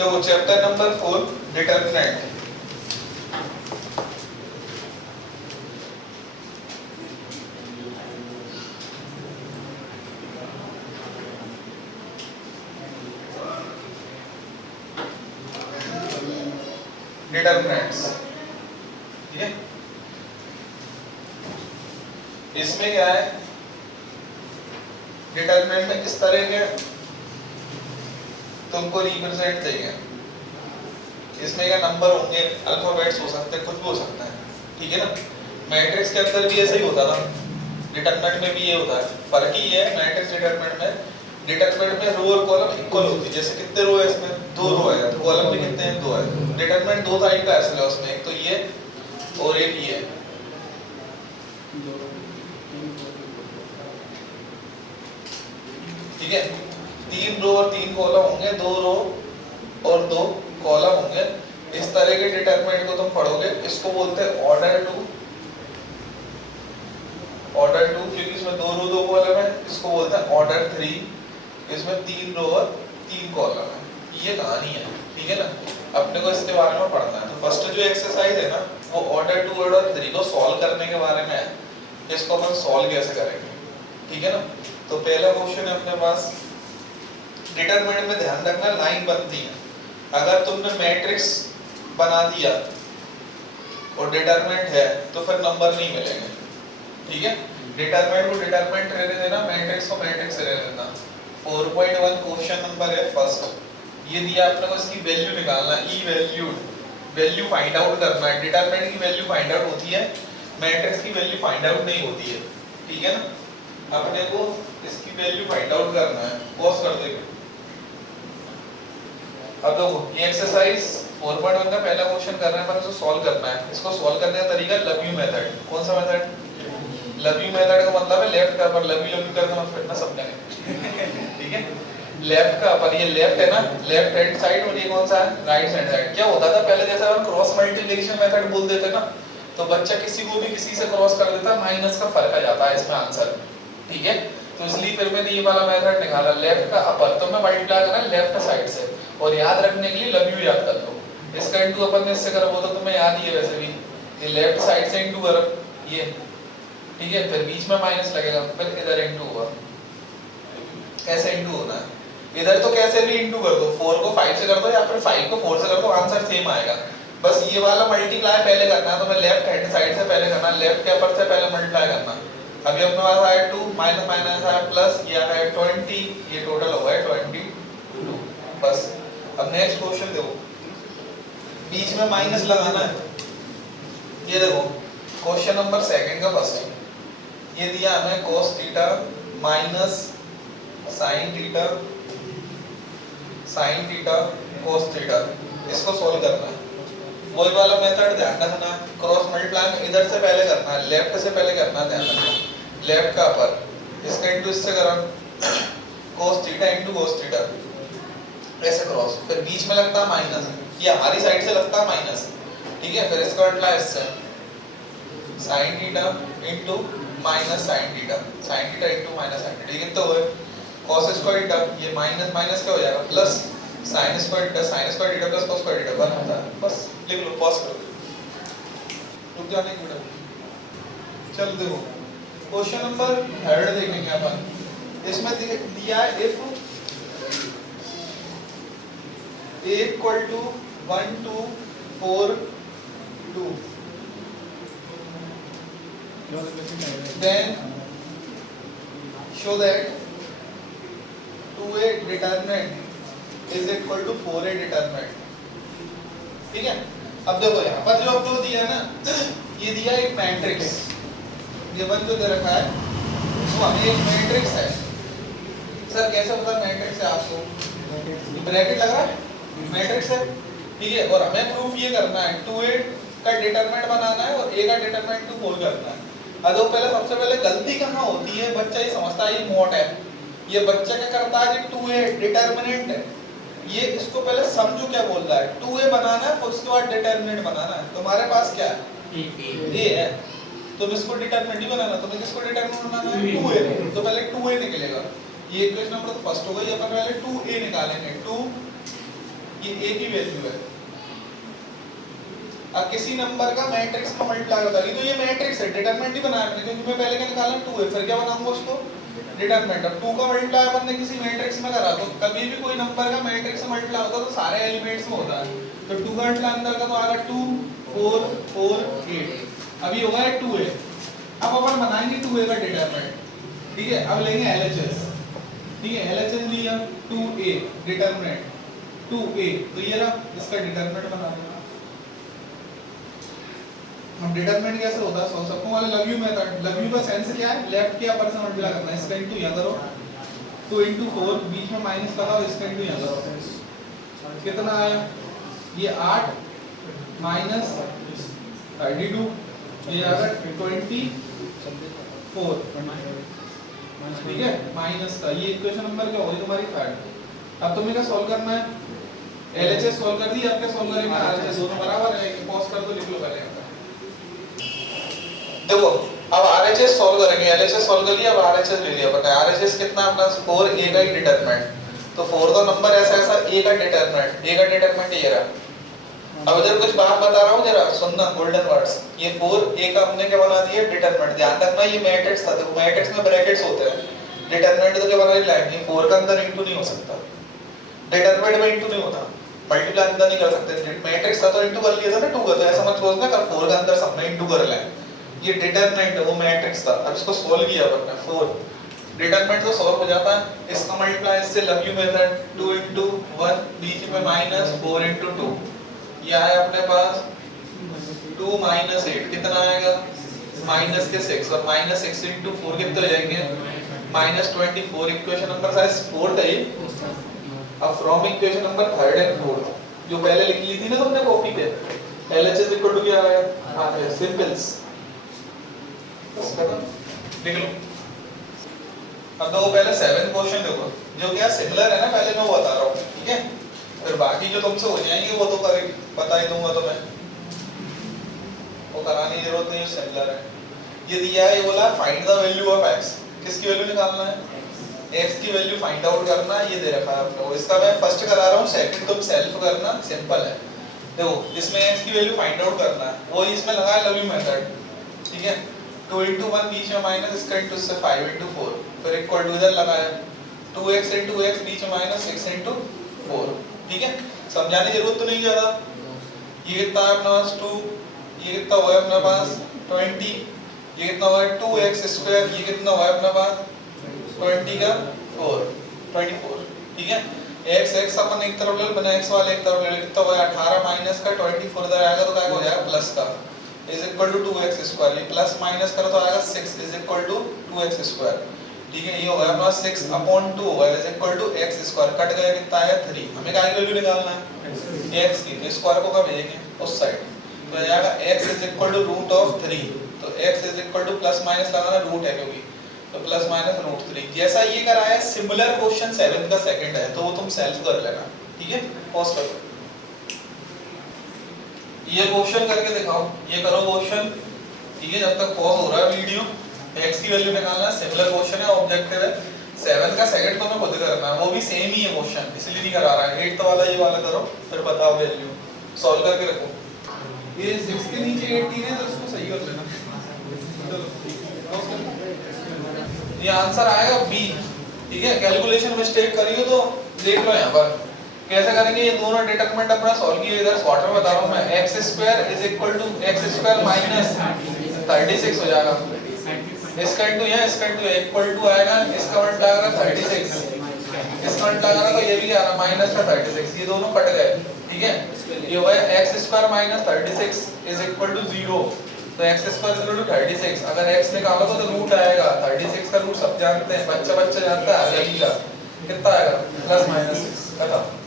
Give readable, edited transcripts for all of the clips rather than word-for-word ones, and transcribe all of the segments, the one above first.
देखो chapter number 4 determinant. Determinants, ठीक है। इसमें क्या है, डिटरमिनेंट में किस तरह के तुमको रिप्रेजेंट देंगे। इसमें क्या नंबर होंगे, अल्फाबेट्स हो सकते हैं, कुछ भी हो सकता है, ठीक है ना। मैट्रिक्स के अंदर भी ऐसा ही होता था, डिटरमिनेंट में भी ये होता है। फर्क ही है मैट्रिक्स डिटरमिनेंट में रो और कॉलम इक्वल होती है। जैसे कितने रो है इसमें, 2 रो है, तो कॉलम भी कितने हैं, 2 है। डिटरमिनेंट 2 टाइप का है उसमें, एक तो ये और एक ये। ठीक है, 3 रो और 3 कॉलम होंगे, 2 रो और 2 कॉलम होंगे। इस तरह के डिटरमिनेंट को तुम पढ़ोगे, इसको बोलते हैं ऑर्डर 2, क्योंकि इसमें 2 रो 2 कॉलम है। इसको बोलते हैं ऑर्डर 3, इसमें 3 रो और 3 कॉलम है। ये कहानी है, ठीक है ना। अपने को इसके बारे में पढ़ना है। तो फर्स्ट जो एक्सरसाइज है ना, वो ऑर्डर 2 ऑर्डर 3 को सॉल्व करने के बारे में है। इसको अपन सॉल्व कैसे करेंगे, ठीक है ना। तो पहला क्वेश्चन है अपने पास, डिटरमिनेंट में ध्यान रखना लाइन बनती है। अगर तुमने मैट्रिक्स बना दिया और डिटरमिनेंट है तो फिर नंबर नहीं मिलेंगे, ठीक है। डिटरमिनेंट को डिटरमिनेंट रहने देना, मैट्रिक्स को मैट्रिक्स रहने देना। 4.1 क्वेश्चन नंबर है फर्स्ट। ये दिया आपने को, इसकी वैल्यू निकालना, ई वैल्यू फाइंड आउट करना है। डिटरमिनेंट की वैल्यू फाइंड आउट होती है, मैट्रिक्स की वैल्यू फाइंड आउट नहीं होती है, ठीक है ना। अपने को इसकी वैल्यू फाइंड आउट करना है, पॉज कर देंगे। अब देखो ये एक्सरसाइज 4.1 का पहला क्वेश्चन कर रहे हैं, पर इसको सॉल्व करना है। इसको सॉल्व करने का तरीका लव यू मेथड। कौन सा मेथड, लव यू मेथड का मतलब है लेफ्ट का पर लव यू करके मत फिटना समझेंगे, ठीक है। लेफ्ट का पर ये लेफ्ट है ना, लेफ्ट हैंड साइड, और ये कौन सा है, राइट हैंड साइड। क्या होता था पहले, जैसे हम क्रॉस मल्टीप्लिकेशन मेथड बोल देते ना, तो बच्चा किसी को भी किसी से क्रॉस कर देता, माइनस का फर्क आ जाता है इसमें आंसर, ठीक है। तो इसलिए फिर मैंने ये वाला मेथड निकाला, लेफ्ट का अपर तो मैं मल्टीप्लाई करना लेफ्ट साइड से, और याद रखने के लिए लव यू याद कर लो। इसका इनटू अपन ने इससे करा, वो तो तुम्हें याद ही है वैसे भी, ये लेफ्ट साइड से इनटू कर ये, ठीक है। फिर बीच में माइनस लगेगा, फिर इधर इनटू होगा। कैसे इनटू होना है, इधर तो कैसे भी इनटू कर दो, 4 को 5 से कर दो या फिर 5 को 4 से कर दो, आंसर सेम आएगा। बस ये वाला मल्टीप्लाई पहले करना है, तो मैं लेफ्ट हैंड साइड से पहले करना, लेफ्ट के अपर से पहले मल्टीप्लाई करना। अभी अपने पास आया 2 माइनस माइनस आया प्लस, ये आया 20, ये टोटल हो गया 22। बस अब नेक्स्ट क्वेश्चन देखो, बीच में माइनस लगाना है। ये देखो क्वेश्चन नंबर सेकंड का फर्स्ट, ये दिया हमें cos theta minus sin theta cos theta. इसको सॉल्व करना है, वही वाला मेथड ध्यान रखना। क्रॉस मल्टीप्लाई में इधर से पहले करना है, लेफ्ट से पहले करना है, ध्यान रखना। लेफ्ट का अपर, इसका इनटू इससे करा, cos theta into cos theta, ऐसे क्रॉस, फिर बीच में लगता है माइनस, ये हमारी साइड से लगता है माइनस, ठीक है। फिर इसका मल्टीप्लाई इससे, sin theta into minus sin theta into minus sin theta, कितना हुआ, cos स्क्वायर थीटा, ये माइनस माइनस क्या हो जाएगा plus, sin square theta plus cos square theta बन होता है। बस लिख लो, पॉज कर दो, रुक जाने की बेटा। चल देखो क्वेश्चन नंबर 3 देखेंगे अपन। इसमें दिया है if a equal to 1 2 4 2 then show that 2a determinant is equal to 4a determinant, ठीक है। अब देखो यहाँ पर जो आपको दिया ना, ये दिया एक मैट्रिक्स, ये वन जो दे रखा है वो हमें एक मैट्रिक्स है। सर कैसे पता मैट्रिक्स है आपको, ब्रैकेट लग रहा है, मैट्रिक्स है, ठीक है। और हमें प्रूफ ये करना है, 2a का डिटरमिनेंट बनाना है और a का डिटरमिनेंट 2 होल करना है। अब पहले सबसे पहले गलती कहाँ होती है, बच्चा ये समझता है ये मॉड है, ये बच्चा क्या करता है कि 2a डिटरमिनेंट है, ये इसको पहले समझो क्या बोल रहा है, 2a बनाना है फिर उसके बाद डिटरमिनेंट बनाना है। तुम्हारे पास क्या है, a है, तुम इसको डिटरमिनेंट ही बनाना, तुम्हें किसको डिटरमिनेंट बनाना है, 2a, तो पहले 2a निकलेगा। ये इक्वेशन नंबर तो फर्स्ट होगा, ये अपन पहले 2a निकालेंगे, 2 ये ए की वैल्यू है। अब किसी नंबर का मैट्रिक्स में मल्टीप्लाई होता है, तो ये मैट्रिक्स है, डिटरमिनेंट ही बनाया मैंने, क्योंकि मैं पहले क्या निकाला 2 है, फिर क्या बनाऊंगा उसको डिटरमिनेंट। अब 2 का मल्टीप्लाई अपन ने किसी मैट्रिक्स में करा, तो कभी भी कोई नंबर का मैट्रिक्स में मल्टीप्लाई होता है तो सारे एलिमेंट्स में होता है। तो 2 का मल्टीप्लाई अंदर का तो आएगा 2 4 4 8। अभी होगा 2a। अब अपन बनाएंगे 2a का डिटरमिनेंट, ठीक है। अब लेंगे LHS, ठीक है, LHS लिया 2a डिटरमिनेंट 2a, तो ये रहा इसका डिटरमिनेंट बना देना। हम डिटरमिनेंट कैसे होता है सोच सकते हो, वाले love you method. Love you का सेंस क्या है, लेफ्ट के अपर से मल्टीप्लाई करना है, इसका इनटू यहां करो 2 into 4, बीच में माइनस लगाओ, इसका इनटू यहां करो, कितना आया ये 8 माइनस 32, ये आ गया 24, ठीक है, माइनस का ये इक्वेशन नंबर क्या होगी तुम्हारी 3rd। अब तुम्हें क्या सॉल्व करना है, LHS सॉल्व कर दी, अब क्या सॉल्व करेंगे, RHS दोनों बराबर है, पॉज कर दो, लिख लो पहले। देखो अब RHS सॉल्व करेंगे, LHS सॉल्व कर लिया, अब RHS ले लिया। पता है RHS कितना अपना 4a का ही डिटरमिनेंट, तो 4 का नंबर ऐसा ऐसा a का डिटरमिनेंट, a का डिटरमिनेंट ये रहा। अब इधर कुछ बात बता रहा हूं जरा सुनना, गोल्डन वर्ड्स। ये 4a का हमने क्या बना दिया डिटरमिनेंट, ध्यान रखना ये मैट्रिक्स था, देखो मैट्रिक्स में ब्रैकेट्स होते हैं, डिटरमिनेंट तो क्या बना रही लाइन, 4 का अंदर इनटू नहीं हो सकता, डिटरमिनेंट में इनटू नहीं होता, मल्टीप्लाई अंदर नहीं कर सकते। मैट्रिक्स था तो इनटू कर लिया था ना 2 का, तो ऐसा मत सोचना कर 4 का अंदर सब में इनटू कर लें, ये डिटरमिनेंट है, वो मैट्रिक्स था। अब इसको सोल्व किया अपन ने, 4 डिटरमिनेंट तो सॉल्व हो जाता है, इसका मल्टीप्लाई इससे लव यू मेथड 2 into 1 बीच में माइनस 4 into 2, ये आया अपने पास 2 minus 8, कितना आएगा माइनस के 6, और माइनस 6 into 4 कितने हो जाएंगे माइनस 24। इक्वेशन नंबर साइज 4 था ये। अब from equation number 3rd and 4th जो पहले लिख ली थी ना तुमने कॉपी पे, LHS इक्वल टू क्या आया, हां सिंपल्स देख लो। अब तो पहले 7th क्वेश्चन देखो, जो क्या सिमिलर है ना, पहले मैं वो बता रहा हूँ, ठीक है, फिर बाकी जो तुमसे हो जाएंगे वो तो कर बता ही दूंगा तुम्हें, वो कराने की जरूरत नहीं, सिमिलर है। ये दिया है, ये बोला find the value of x, किसकी वैल्यू निकालना है, x की वैल्यू फाइंड आउट करना है, ये दे रखा है आपको। इसका मैं फर्स्ट करा रहा हूँ, सेकंड तुम सेल्फ करना, सिंपल है। देखो इसमें x की वैल्यू फाइंड आउट करना है, वो इसमें लगा है लव यू मेथड, ठीक है। 2 into 1 बीच में माइनस, इसका इनटू से 5 into 4, फिर इक्वल टू इधर लगाया 2x into x बीच में माइनस 6 into 4, ठीक है। समझाने की जरूरत तो नहीं ज्यादा। ये कितना है अपने पास 2, ये कितना हुआ है अपने पास 20, ये कितना हुआ है 2x स्क्वायर, ये कितना हुआ है अपने पास 20 का 4 24, ठीक है। x x अपन एक तरफ ले लो, बना x वाले एक तरफ ले लो, कितना हुआ है 18 माइनस का 24 इधर आएगा तो क्या हो जाएगा प्लस का is equal to 2x square, ये प्लस माइनस करो तो आएगा 6 is equal to 2x square, ठीक है। ये होगा अपना 6 upon 2 होगा is equal to x square, cut गया कितना आएगा 3। हमें क्या की वैल्यू निकालना है x की, तो स्क्वायर को कहाँ भेजेंगे उस साइड, तो आ जाएगा x is equal to root of 3, तो x is equal to plus minus लगाना, रूट है क्योंकि, तो प्लस माइनस रूट 3। जैसा ये कराया सिमिलर क्वेश्चन 7 का सेकंड है, तो वो तुम सेल्फ कर लेना, ठीक है। पॉज करो, ये क्वेश्चन करके दिखाओ, ये करो क्वेश्चन, ठीक है। जब तक पॉज हो रहा है वीडियो, x की वैल्यू निकालना है, सिमिलर क्वेश्चन है, ऑब्जेक्टिव है। 7 का सेकंड तो मैं खुद करना है, वो भी सेम ही है क्वेश्चन, इसलिए नहीं करा रहा है। 8th वाला ये वाला करो, फिर बताओ वैल्यू सॉल्व करके रखो। ये 6 के नीचे 18 है तो इसको सही कर लेना, ये आंसर आएगा B, ठीक है। कैलकुलेशन मिस्टेक करी हो तो देख लो यहाँ पर कैसे करेंगे। ये दोनों डिटरमिनेंट अपना सॉल्व किए, इधर शॉर्ट में बता रहा हूं मैं, x square is equal to x square minus 36 हो जाएगा, इसका इनटू यहां, इसका इनटू इक्वल टू आएगा, इसका उल्टा आएगा 36, इसका उल्टा आएगा तो ये भी आ रहा माइनस का 36, ये दोनों कट गए, ठीक है। ये होगा x square minus 36 is equal to 0, तो x स्क्वायर इक्वल टू 36, अगर x निकालोगे तो रूट आएगा 36 का रूट सब जानते हैं, बच्चा जानता है, आगे का कितना आएगा प्लस माइनस 6 खत्म।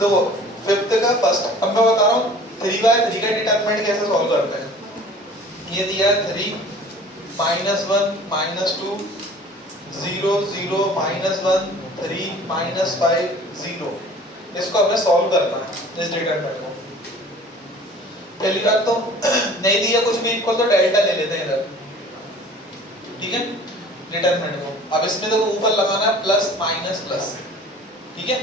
देखो 5th का फर्स्ट, अब मैं बता रहा हूँ 3/3 का डिटरमिनेंट कैसे सॉल्व करते हैं। ये दिया 3 -1 -2 0 0 -1 3 -5 0, इसको हमें सॉल्व करना है इस डिटरमिनेंट को। पहली बात तो नहीं दिया कुछ भी इक्वल तो डेल्टा ले लेते हैं इधर, ठीक है, डिटरमिनेंट को। अब इसमें देखो ऊपर लगाना है प्लस माइनस प्लस, ठीक है।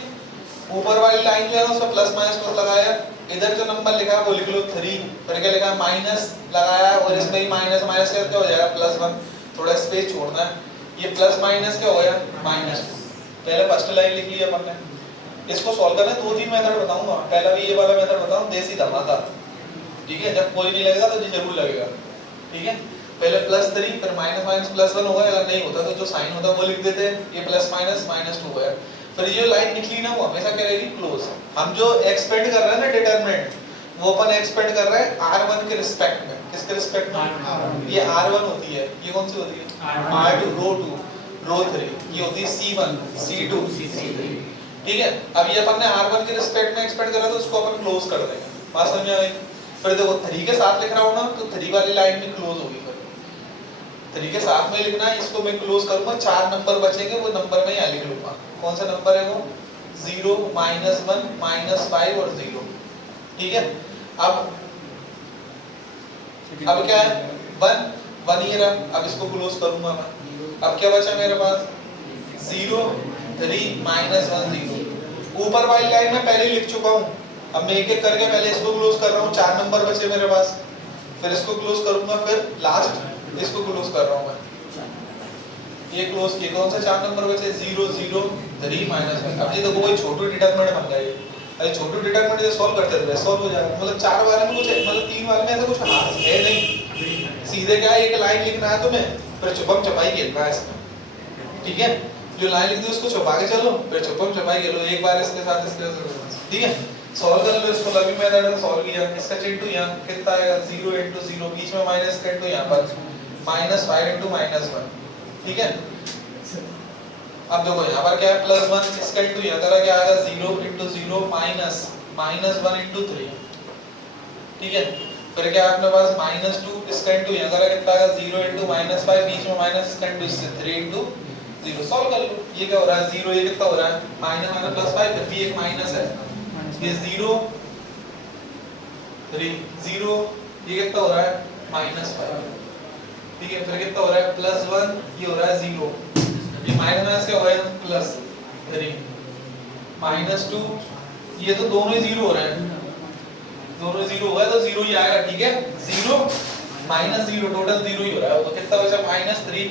ऊपर वाली लाइन जो है उसमें प्लस माइनस प्लस लगाया, इधर जो नंबर लिखा है वो लिख लो 3, फिर क्या लिखा है माइनस लगाया और इसमें ही माइनस माइनस क्या हो जाएगा +1, थोड़ा स्पेस छोड़ना है। ये प्लस माइनस क्या हो गया -2। पहले फर्स्ट लाइन लिख ली अपन ने। इसको सॉल्व करना 2-3 मेथड बताऊंगा, पहला भी ये वाला मेथड बताऊं, देसी धमाका, ठीक है। जब कोई नहीं लगेगा तो ये जरूर लगेगा, ठीक है। पहले +3 फिर माइनस माइनस +1 होगा, अगर नहीं होता तो जो साइन होता है वो लिख देते हैं, ये प्लस माइनस -2 है। फिर ये लाइन निकली ना वो हमेशा क्या रहेगी क्लोज। हम जो एक्सपेंड कर रहे हैं ना डिटरमिनेंट, वो अपन एक्सपेंड कर रहे हैं R1 के रिस्पेक्ट में। किसके रिस्पेक्ट में? ये R1 होती है, ये कौन सी होती है R2, रो 2, रो 3, ये होती है C1, C2, C3, ठीक है। अब ये अपन ने R1 के रिस्पेक्ट में एक्सपेंड करा तो उसको अपन क्लोज कर देंगे, बात समझ में आई? फिर देखो 3 के साथ लिख रहा हूं ना तो 3 वाली लाइन भी क्लोज होगी, फिर 3 के साथ में लिखना है, इसको मैं क्लोज करूंगा, 4 नंबर बचेंगे, वो नंबर में यहां लिख लूंगा। कौन सा नंबर है वो? 0, -1, -5 और 0, ठीक है। अब क्या है 1 ये रहा, अब इसको क्लोज करूंगा मैं। अब क्या बचा मेरे पास 0, 3, -1, 0। ऊपर वाली लाइन में पहले ही लिख चुका हूं, अब मैं एक एक करके पहले इसको क्लोज कर रहा हूं, 4 नंबर बचे मेरे पास, फिर इसको क्लोज करूंगा, फिर लास्ट इसको क्लोज कर रहा हूं मैं। ये क्लोज किए, कौन सा 4 नंबर बचे? 0, 0, 3, -1। अब ये देखो वही छोटू डिटरमिनेंट बन गया ये। अरे छोटू डिटरमिनेंट जो सॉल्व करते थे वैसे सॉल्व हो जाएगा, मतलब 4 बार में कुछ मतलब 3 बार में ऐसा कुछ खास है नहीं, सीधे क्या है एक लाइन लिखना है तुम्हें, फिर छुपम छपाई खेलना है इसमें, ठीक है। जो लाइन लिख दी उसको छुपा के चलो, फिर छुपम छपाई खेलो, एक बार इसके साथ इसके साथ, ठीक है। सॉल्व कर लो इसको, लवी मेथड से सॉल्व किया, इसका चिंटू यहाँ कितना आएगा 0 * 0, बीच में माइनस का इनटू यहाँ पर -5 * -1, ठीक है। अब देखो यहाँ पर क्या है +1, इसका इनटू यहाँ करा क्या आएगा 0 * 0 -1 * 3, ठीक है। फिर क्या है अपने पास -2, इसका इनटू यहाँ करा कितना आएगा 0 * -5, बीच में माइनस इसका इनटू इससे 3 * 0। सॉल्व कर लो, ये क्या हो रहा है 0, ये कितना हो रहा है -5, फिर भी एक माइनस है, ये 0, 3, 0, ये कितना हो रहा है -5, ठीक है। फिर कितना हो रहा है +1, ये हो रहा है 0, ये माइनस क्या हो रहा है +3, -2, ये तो दोनों ही 0 हो रहे हैं, दोनों 0 हुआ है तो 0 ही आएगा, ठीक है। 0 -0 टोटल 0 ही हो रहा है, तो कितना बचा -3,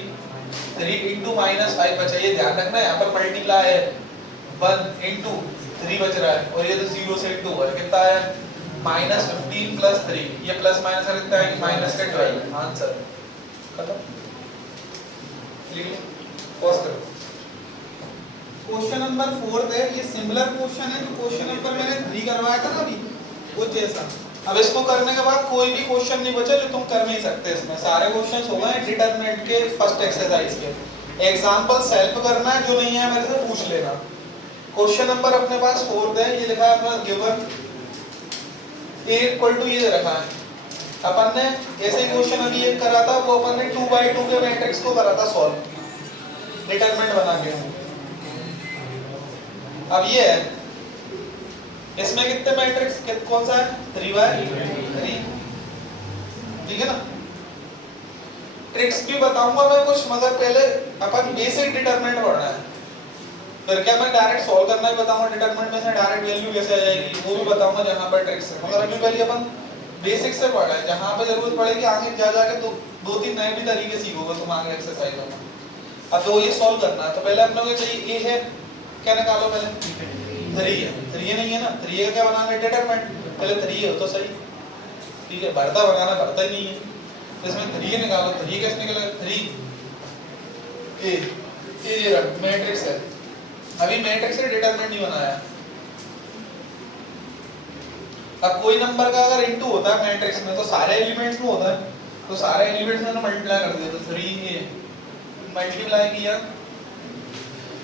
3 * -5 बचा। ये ध्यान रखना यहाँ पर मल्टीप्लाई है, 1 * 3 बच रहा है, और ये तो 0 से इनटू हुआ है, कितना है -15 + 3, ये प्लस माइनस का कितना है -12, आंसर खत्म। लिख लो, पॉज करो। क्वेश्चन नंबर 4 है, ये सिमिलर क्वेश्चन है जो क्वेश्चन नंबर मैंने 3 करवाया था ना अभी, वो जैसा। अब इसको करने के बाद कोई भी क्वेश्चन नहीं बचा जो तुम कर नहीं सकते, इसमें सारे क्वेश्चंस हो गए डिटरमिनेंट के फर्स्ट एक्सरसाइज के। एग्जांपल सेल्फ करना है, जो नहीं है मेरे से पूछ लेना। क्वेश्चन नंबर अपने पास 4 है, ये लिखा है अपना गिवन a = ये रखा है। अपन ने ऐसे ही क्वेश्चन अभी एक करा था, वो अपन ने 2/2 के मैट्रिक्स को करा था सॉल्व, डिटरमिनेंट बना के। अब ये है, इसमें कितने मैट्रिक्स कौन सा है 3/3, ठीक है ना। ट्रिक्स भी बताऊंगा मैं कुछ, मगर पहले अपन बेसिक डिटरमिनेंट पढ़ना है, फिर क्या मैं डायरेक्ट सॉल्व करना ही बताऊंगा, डिटरमिनेंट में से डायरेक्ट वैल्यू कैसे आ जाएगी वो भी बताऊंगा जहां पर ट्रिक्स है। मगर अभी पहले अपन बेसिक से पढ़ा है, जहां पे जरूरत पड़ेगी आगे जा जाके तो 2-3 नए भी तरीके सीखोगे तुम आगे एक्सरसाइजों में। अब तो ये सॉल्व करना है, तो पहले हम लोग को चाहिए a है, क्या निकालो पहले 3 है, 3 नहीं है ना, 3 का क्या बनाना है डिटरमिनेंट, पहले 3 हो तो सही, ठीक है। बढ़ता बनाना बढ़ता ही नहीं है, तो इसमें 3 निकालो, 3 कैसे निकलेगा 3 ये मैट्रिक्स है। अभी मैट्रिक्स से डिटरमिनेंट नहीं बनाया। अब कोई नंबर का अगर इनटू होता है मैट्रिक्स में तो सारे एलिमेंट्स में होता है, तो सारे एलिमेंट्स में मल्टीप्लाई कर दिया, तो 3 मल्टीप्लाई किया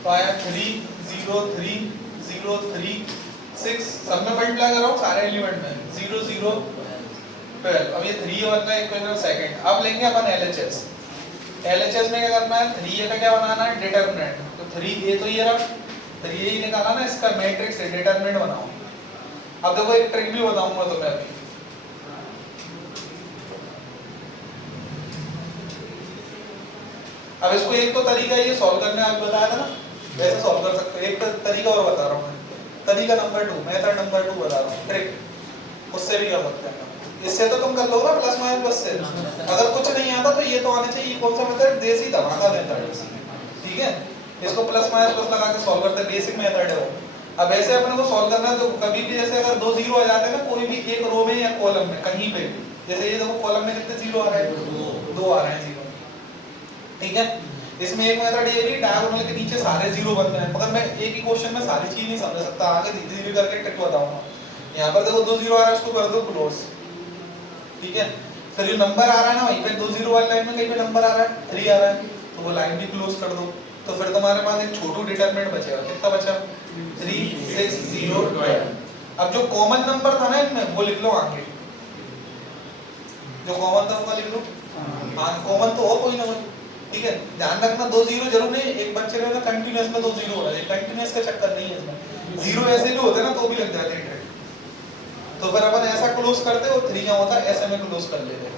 तो आया 3 0 3 0 3 6, सब में मल्टीप्लाई कर रहा हूँ सारे एलिमेंट में 0 0 12। अब ये 3 बनना है इक्वेशन सेकंड। अब लेंगे अपन LHS। LHS में क्या करना है 3a का क्या बनाना है डिटरमिनेंट, तो 3a तो ये रहा, 3a ही निकाला ना, इसका मैट्रिक्स से डिटरमिनेंट बनाओ। अब देखो एक ट्रिक भी बताऊंगा तुम्हें अभी। अब इसको एक तो तरीका ये सॉल्व करने आप बताया था ना, वैसे सॉल्व कर सकते हो। एक तरीका और बता रहा हूँ मैं, तरीका नंबर 2, मेथड नंबर 2 बता रहा हूँ, ट्रिक, उससे भी कर सकते हैं। इससे तो तुम कर लो ना प्लस माइनस बस से, अगर कुछ नहीं आता तो ये तो आना चाहिए। कौन सा मेथड? देसी धमाका मेथड, ठीक है। इसको प्लस माइनस प्लस लगा के सॉल्व करते हैं, बेसिक मेथड है वो। अब ऐसे अपने को सॉल्व करना है तो कभी भी जैसे अगर दो जीरो आ जाते हैं ना कोई भी एक रो में या कॉलम में कहीं पे, जैसे ये देखो कॉलम में कितने जीरो आ रहे हैं? दो आ रहे हैं जीरो, ठीक है। इसमें एक मेथड ये भी डायगोनल के नीचे सारे जीरो बनते हैं, मगर मैं एक ही क्वेश्चन में सारी चीज नहीं समझ सकता, आगे धीरे धीरे करके ट्रिक बताऊंगा। यहाँ पर देखो दो जीरो आ रहा है, उसको कर दो क्लोज, ठीक है। फिर जो नंबर आ रहा है ना वहीं पे दो जीरो वाली लाइन में कहीं पे नंबर आ रहा है 3 आ रहा है, तो वो लाइन भी क्लोज कर दो। तो फिर तुम्हारे पास एक छोटू डिटरमिनेंट बचेगा, कितना बचा? 3 6 0 12। अब जो कॉमन नंबर था ना इनमें वो लिख लो आगे, जो कॉमन था वो लिख लो। हाँ कॉमन तो और कोई ना कोई, ठीक है। ध्यान रखना दो जीरो जरूर नहीं, एक बच्चे ने ना कंटीन्यूअस में दो जीरो हो रहा है, कंटीन्यूअस का चक्कर नहीं है इसमें, जीरो ऐसे भी होते ना तो भी लग जाते हैं। तो फिर अपन ऐसा क्लोज करते हो 3 क्या होता है ऐसे में क्लोज कर लेते हैं।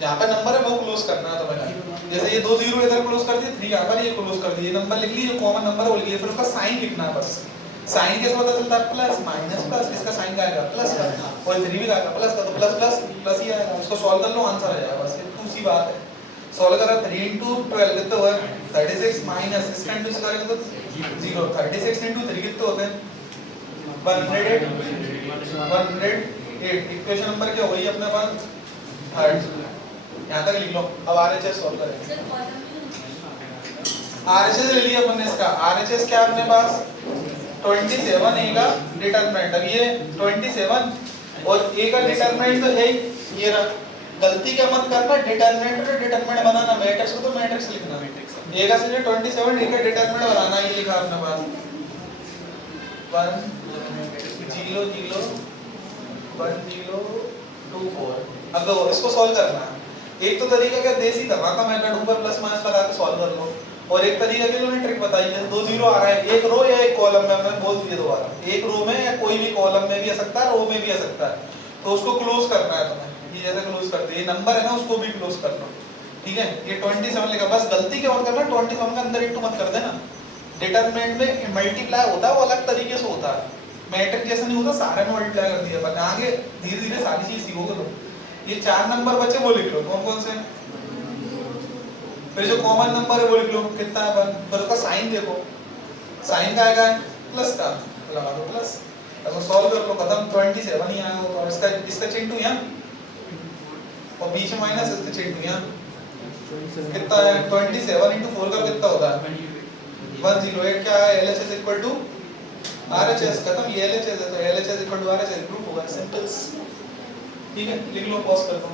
यहाँ पे नंबर है वो क्लोज करना है तो मैंने जैसे ये दो जीरो इधर क्लोज कर दिए, 3 यहाँ पर ये क्लोज कर दिए, नंबर लिख लीजिए, कॉमन नंबर है वो लिख लीजिए, फिर उसका साइन लिखना है बस। साइन कैसे पता चलता है? प्लस माइनस प्लस, इसका साइन क्या आएगा? प्लस का, और 3 भी आएगा प्लस का, तो प्लस प्लस प्लस ही आएगा। इसको सॉल्व कर लो, आंसर आ जाएगा, बस इतनी सी बात है। सॉल्व करा 3 into 12 कितने हुए? 36 माइनस इसका इंटू इसका करेंगे तो 0, 36 into 3 कितने होते हैं? 108, 108। इक्वेशन नंबर क्या हो गई अपने पास? थर्ड। यहाँ तक लिख लो। अब आरएचएस सॉल्व करेंगे। आरएचएस ले लिया अपन ने इसका, आरएचएस क्या अपने पास 27 ए का डिटरमिनेंट। अब ये 27 और ए का डिटरमिनेंट तो है ही, ये रहा। गलती क्या मत करना, डिटरमिनेंट और डिटरमिनेंट बनाना, मैट्रिक्स को तो मैट्रिक्स लिखना, ए का सीधे 27 ए का डिटरमिनेंट बनाना, ये लिखा अपने पास 1 0 0 1 0 2 4। अब देखो इसको सॉल्व करना है। एक तो तरीका क्या देसी धमाका मेथड, ऊपर प्लस माइनस लगा के सॉल्व कर लो, और एक तरीका के लिए ट्रिक बताई है, दो जीरो आ रहा है एक रो या एक कॉलम में, मैंने बोल दिया दोबारा, एक रो में या कोई भी कॉलम में भी आ सकता है, रो में भी आ सकता है, तो उसको क्लोज करना है तुम्हें। ये जैसे क्लोज करते हैं, ये नंबर है ना उसको भी क्लोज कर लो, ठीक है। ये 27 लिखा, बस गलती क्या मत करना 27 के अंदर इंटू मत कर देना। डिटरमिनेंट में मल्टीप्लाई होता है वो अलग तरीके से होता है, मैट्रिक्स जैसा नहीं होता सारे में मल्टीप्लाई कर दिया, बट आगे धीरे धीरे सारी चीज सीखोगे तुम। ये 4 नंबर बचे वो लिख लो, कौन कौन से? फिर जो कॉमन नंबर है वो लिख लो, कितना है 1, फिर उसका साइन देखो, साइन का आएगा प्लस का, लगा दो प्लस, अब सॉल्व कर लो, खत्म। 27 ही आया होगा, इसका इसका चिन्ह यहाँ और बीच में माइनस, इसका चिन्ह यहाँ कितना है 27 into 4 का कितना होता है 108। क्या है LHS इक्वल टू RHS, खत्म। ये LHS है तो LHS equal to RHS proof होगा, सिंपल, ठीक है। लिख लो, पॉज कर दो।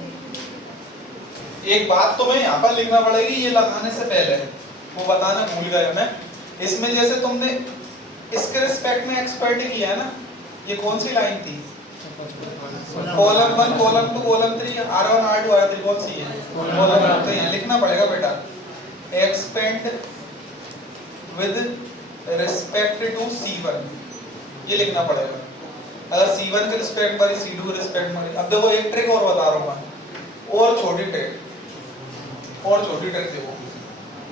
एक बात तो मैं यहाँ पर लिखना पड़ेगी, ये लगाने से पहले वो बताना भूल गया मैं, इसमें जैसे तुमने इसके रिस्पेक्ट में एक्सपर्ट किया है ना, ये कौन सी लाइन थी? Column 1 column 2 column 3, R1 R2 R3, कौन सी है? कॉलम 1। तो यहाँ लिखना पड़ेगा बेटा expand with respect to C1, ये लिखना पड़ेगा। अगर C1 के रिस्पेक्ट पर C2 के रिस्पेक्ट में। अब देखो एक ट्रिक और बता रहा हूँ मैं, और छोटी ट्रिक देखो,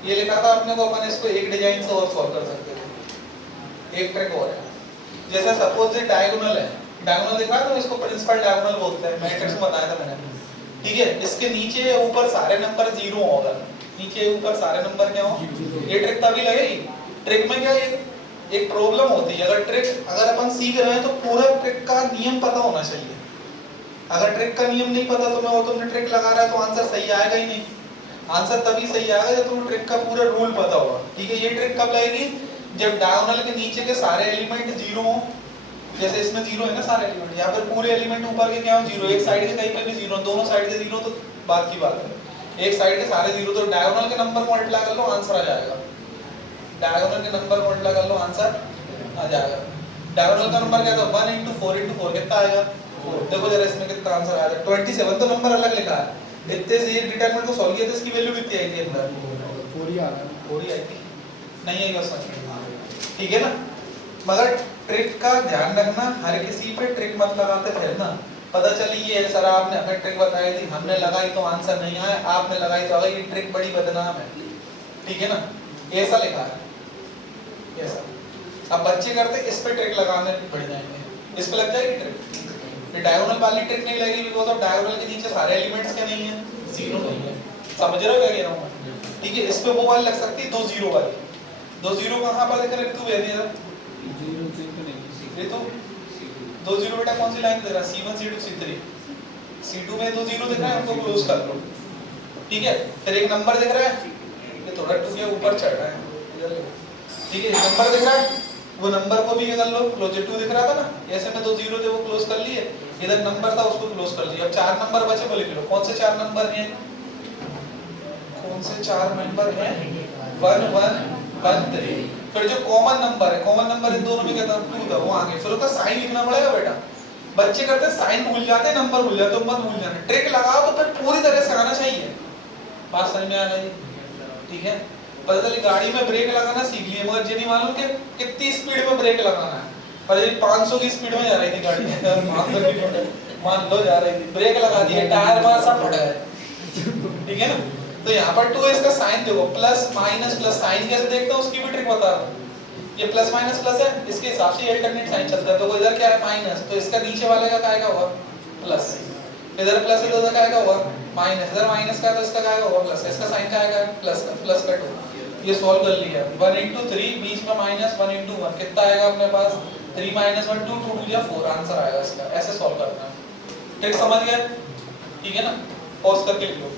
ये लिखा था अपने को, अपन इसको एक डिजाइन से और सॉल्व कर सकते थे। एक ट्रिक और है, जैसे सपोज ये डायगोनल है, डायगोनल दिखा तो इसको प्रिंसिपल डायगोनल बोलते हैं, मैट्रिक्स में बताया था मैंने, ठीक है। इसके नीचे ऊपर सारे नंबर जीरो होगा, नीचे ऊपर सारे नंबर क्या हो, ये ट्रिक तभी लगेगी। ट्रिक में क्या एक प्रॉब्लम होती है, अगर अपन सीख रहे हैं तो पूरा ट्रिक का नियम पता होना चाहिए। अगर ट्रिक का नियम नहीं पता तो मैं वो तुमने ट्रिक लगा रहा है तो आंसर सही आएगा ही नहीं। आंसर तभी सही आएगा जब तुम्हें ट्रिक का पूरा रूल पता होगा, ठीक है। ये ट्रिक कब लगेगी? जब डायगोनल के नीचे के सारे एलिमेंट जीरो हो, जैसे इसमें जीरो है ना सारे एलिमेंट, या फिर पूरे एलिमेंट ऊपर के क्या हो जीरो, एक साइड के कहीं पे भी जीरो, दोनों साइड के जीरो तो बात की बात है, एक साइड के सारे जीरो, तो डायगोनल के नंबर मल्टीप्लाई कर लो आंसर आ जाएगा। डायगोनल के नंबर मल्टीप्लाई कर लो आंसर आ जाएगा। डायगोनल का नंबर क्या था 1 into 4 into 4 कितना आएगा 4। देखो जरा इसमें कितना आंसर आ जाएगा। 27 तो नंबर अलग लिखा है, इतने से ये डिटरमिनेंट को सॉल्व किया था, इसकी वैल्यू कितनी आई थी अंदर 4 ही आ रहा है, 4 ही आई थी, नहीं आएगा उसमें, ठीक है ना। मगर ट्रिक का ध्यान रखना, हर किसी पे ट्रिक मत लगाते फिरना। पता चली ये सर आपने हमें ट्रिक बताई थी, हमने लगाई तो आंसर नहीं आया, आपने लगाई तो आ गई, ये ट्रिक बड़ी बदनाम है, ठीक है ना। ऐसा लिखा है, ऐसा। अब बच्चे करते इस पे ट्रिक लगाने पड़ जाएंगे, इस पे लग जाएगी ट्रिक, फिर डायगोनल वाली ट्रिक नहीं लगेगी बिकॉज ऑफ डायगोनल के नीचे सारे एलिमेंट्स क्या नहीं है, जीरो नहीं है। समझ रहे हो क्या कह रहा हूं मैं? ठीक है, इस पे वो वाली लग सकती है, दो जीरो वाली। दो जीरो कहां पर दिख रहे तू है नहीं ये तो दो जीरो बेटा कौन सी लाइन दे रहा है, C1 C2 C3, C2 में दो जीरो दिख रहा है, उनको क्लोज कर लो। ठीक है, फिर एक नंबर दिख रहा है, ये थोड़ा टू के ऊपर चढ़ रहा है इधर, ठीक है, एक नंबर दिख रहा है, वो नंबर को भी कर लो, क्लोज 2 दिख रहा था ना, ऐसे में दो जीरो थे वो क्लोज कर लिए, इधर नंबर था उसको क्लोज कर लिया। अब चार नंबर बचे, वो लिख लो कौन से चार नंबर हैं, कौन से चार नंबर हैं, 1 1 1 3। फिर जो कॉमन नंबर है, कॉमन नंबर इन दोनों में क्या था, 2 था, वो आगे, फिर उसका साइन लिखना पड़ेगा बेटा। बच्चे करते हैं साइन भूल जाते हैं, नंबर भूल जाते हैं, मत भूल जाना, ट्रिक लगाओ तो फिर पूरी तरह से आना चाहिए। बात समझ में आ गई? ठीक है, पता चली गाड़ी में ब्रेक लगाना सीख लिए, मगर ये नहीं मालूम कि कितनी स्पीड में ब्रेक लगाना है। पर ये 500 की स्पीड में जा रही थी गाड़ी, मान लो जा रही थी, ब्रेक लगा दिए, टायर वहां सब फट गए। ठीक है ना, तो यहाँ पर 2 इसका साइन देखो, प्लस माइनस प्लस, साइन कैसे देखते हो उसकी भी ट्रिक बता रहा हूँ। ये प्लस माइनस प्लस है, इसके हिसाब से अल्टरनेट साइन चलता है, तो इधर क्या है माइनस, तो इसका नीचे वाले का क्या होगा प्लस, इधर प्लस है तो उधर क्या होगा माइनस, इधर माइनस का तो इसका क्या होगा प्लस, इसका साइन क्या आएगा प्लस का, प्लस का 2। ये सॉल्व कर लिया, 1 into 3 बीच में माइनस 1 into 1 कितना आएगा अपने पास 3 minus 1 2 2 या 4 आंसर आएगा इसका। ऐसे सॉल्व करना है, ट्रिक समझ गए? ठीक है ना, पॉज करके लिख लो।